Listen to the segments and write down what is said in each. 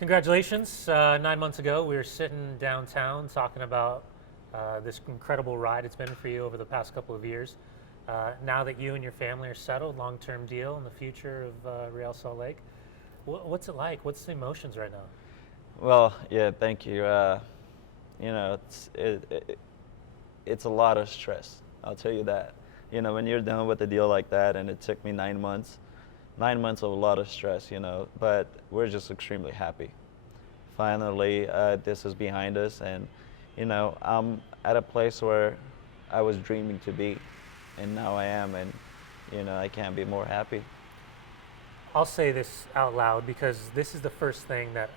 Congratulations. 9 months ago, we were sitting downtown talking about this incredible ride it's been for you over the past couple of years. Now that you and your family are settled, long-term deal in the future of Real Salt Lake, what's it like? What's the emotions right now? Well, yeah, thank you. It's a lot of stress. I'll tell you that. When you're done with a deal like that, and it took me 9 months, 9 months of a lot of stress. But we're just extremely happy. Finally, this is behind us, and I'm at a place where I was dreaming to be, and now I am, and I can't be more happy. I'll say this out loud because this is the first thing that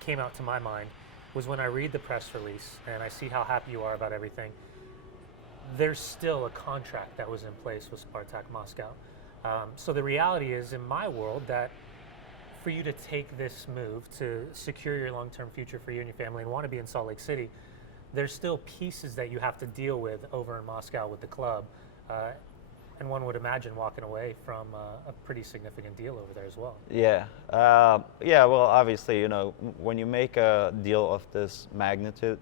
came out to my mind was when I read the press release and I see how happy you are about everything. There's still a contract that was in place with Spartak Moscow. So the reality is, in my world, that for you to take this move to secure your long-term future for you and your family and want to be in Salt Lake City, there's still pieces that you have to deal with over in Moscow with the club. And one would imagine walking away from a pretty significant deal over there as well. Yeah, yeah. Well, obviously, when you make a deal of this magnitude,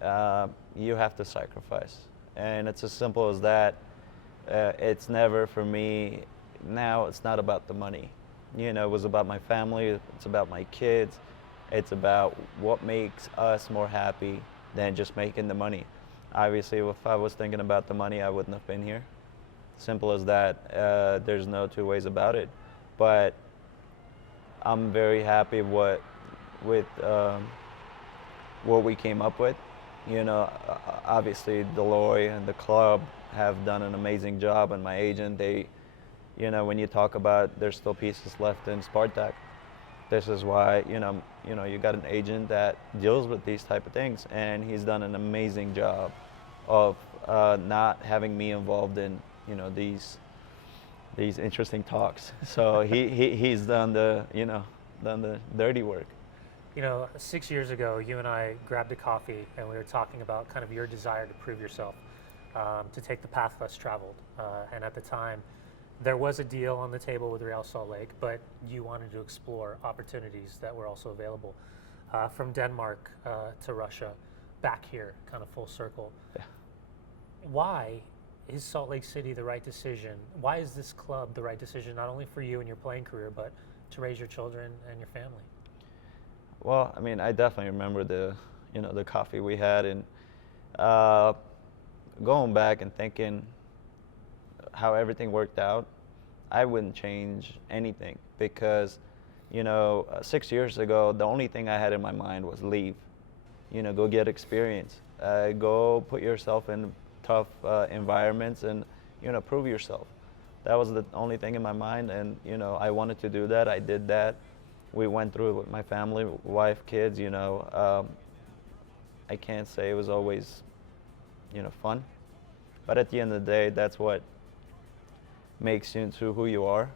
you have to sacrifice, and it's as simple as that. It's never for me. Now it's not about the money. It was about my family. It's about my kids. It's about what makes us more happy than just making the money. Obviously, if I was thinking about the money, I wouldn't have been here. Simple as that. There's no two ways about it. But I'm very happy with what we came up with. Obviously, Deloy and the club have done an amazing job, and my agent, when you talk about there's still pieces left in Spartak, this is why, you got an agent that deals with these type of things, and he's done an amazing job of not having me involved in, these interesting talks. So he's done the dirty work. 6 years ago, you and I grabbed a coffee and we were talking about kind of your desire to prove yourself, to take the path less traveled. And at the time, there was a deal on the table with Real Salt Lake, but you wanted to explore opportunities that were also available, from Denmark to Russia, back here, kind of full circle. Yeah. Why is Salt Lake City the right decision? Why is this club the right decision, not only for you and your playing career, but to raise your children and your family? Well, I mean, I definitely remember the coffee we had, and going back and thinking how everything worked out, I wouldn't change anything because, 6 years ago, the only thing I had in my mind was leave, go get experience, go put yourself in tough environments and, prove yourself. That was the only thing in my mind, and, I wanted to do that. I did that. We went through it with my family, wife, kids, I can't say it was always, fun. But at the end of the day, that's what makes you into who you are,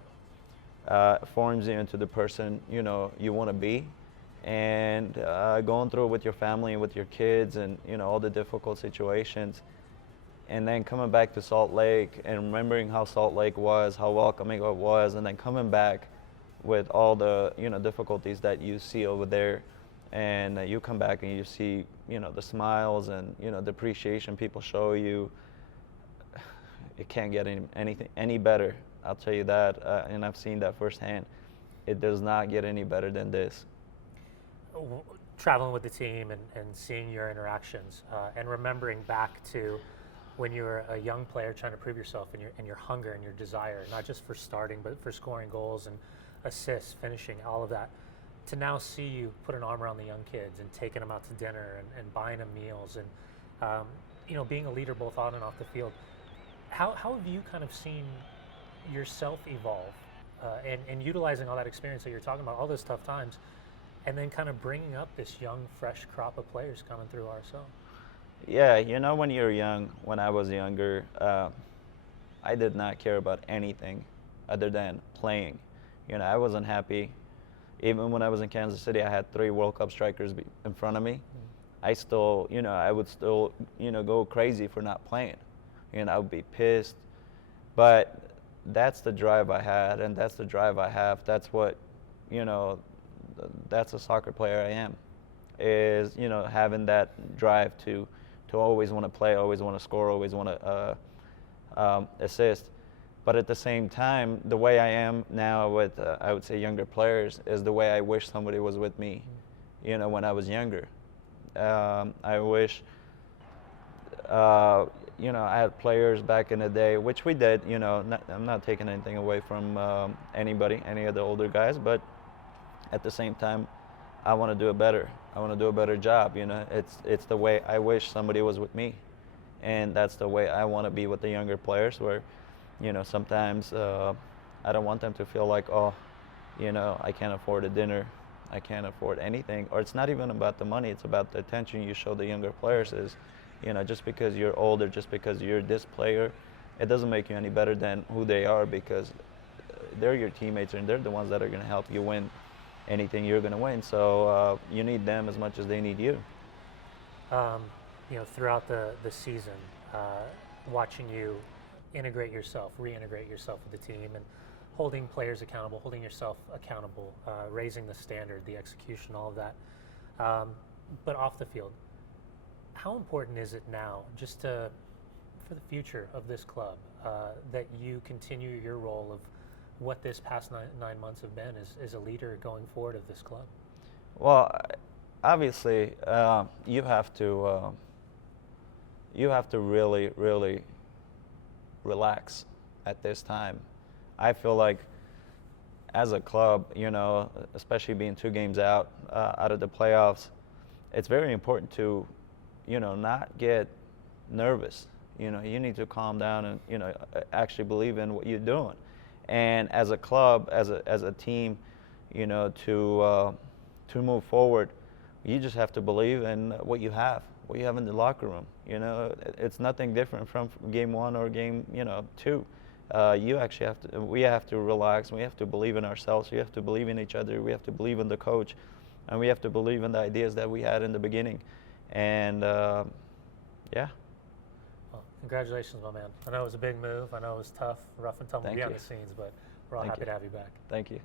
forms you into the person, you want to be. And going through it with your family and with your kids and, all the difficult situations. And then coming back to Salt Lake and remembering how Salt Lake was, how welcoming it was, and then coming back with all the difficulties that you see over there, and you come back and you see the smiles and the appreciation people show you. It can't get any better. I'll tell you that, and I've seen that firsthand. It does not get any better than this. Traveling with the team and seeing your interactions, and remembering back to when you were a young player trying to prove yourself, and your hunger and your desire, not just for starting, but for scoring goals and assists, finishing, all of that, to now see you put an arm around the young kids and taking them out to dinner and buying them meals and being a leader both on and off the field. How have you kind of seen yourself evolve, and utilizing all that experience that you're talking about, all those tough times, and then kind of bringing up this young, fresh crop of players coming through RSL? Yeah, when you're young, when I was younger, I did not care about anything other than playing. I wasn't happy. Even when I was in Kansas City, I had 3 World Cup strikers in front of me. I still, I would still, go crazy for not playing. I would be pissed. But that's the drive I had, and that's the drive I have. That's what, that's a soccer player I am, is, you know, having that drive to always want to play, always want to score, always want to assist. But at the same time, the way I am now with, I would say, younger players is the way I wish somebody was with me, you know, when I was younger. I wish, you know, I had players back in the day, which we did, you know, I'm not taking anything away from anybody, any of the older guys, but at the same time, I want to do it better. I want to do a better job, you know. It's the way I wish somebody was with me. And that's the way I want to be with the younger players, where, you know, sometimes I don't want them to feel like, oh, you know, I can't afford a dinner, I can't afford anything. Or it's not even about the money, it's about the attention you show the younger players. Is, you know, just because you're older, just because you're this player, it doesn't make you any better than who they are, because they're your teammates and they're the ones that are going to help you win anything you're going to win. So you need them as much as they need you. You know, throughout the season, watching you integrate yourself, reintegrate yourself with the team, and holding players accountable, holding yourself accountable, raising the standard, the execution, all of that. But off the field, how important is it now, just for the future of this club, that you continue your role of what this past nine months have been as a leader going forward of this club? Well, obviously, you have to really, really relax at this time. I feel like as a club, you know, especially being 2 games out of the playoffs, it's very important to, you know, not get nervous. You know, you need to calm down and, you know, actually believe in what you're doing. And as a club, as a team, you know, to move forward, you just have to believe in what you have in the locker room. You know, it's nothing different from game 1 or game, you know, 2. You actually we have to relax. We have to believe in ourselves. We have to believe in each other. We have to believe in the coach, and we have to believe in the ideas that we had in the beginning. And yeah. Well, congratulations, my man. I know it was a big move. I know it was tough, rough and tumble Thank behind you. the scenes, but we're all Thank happy you. to have you back. Thank you.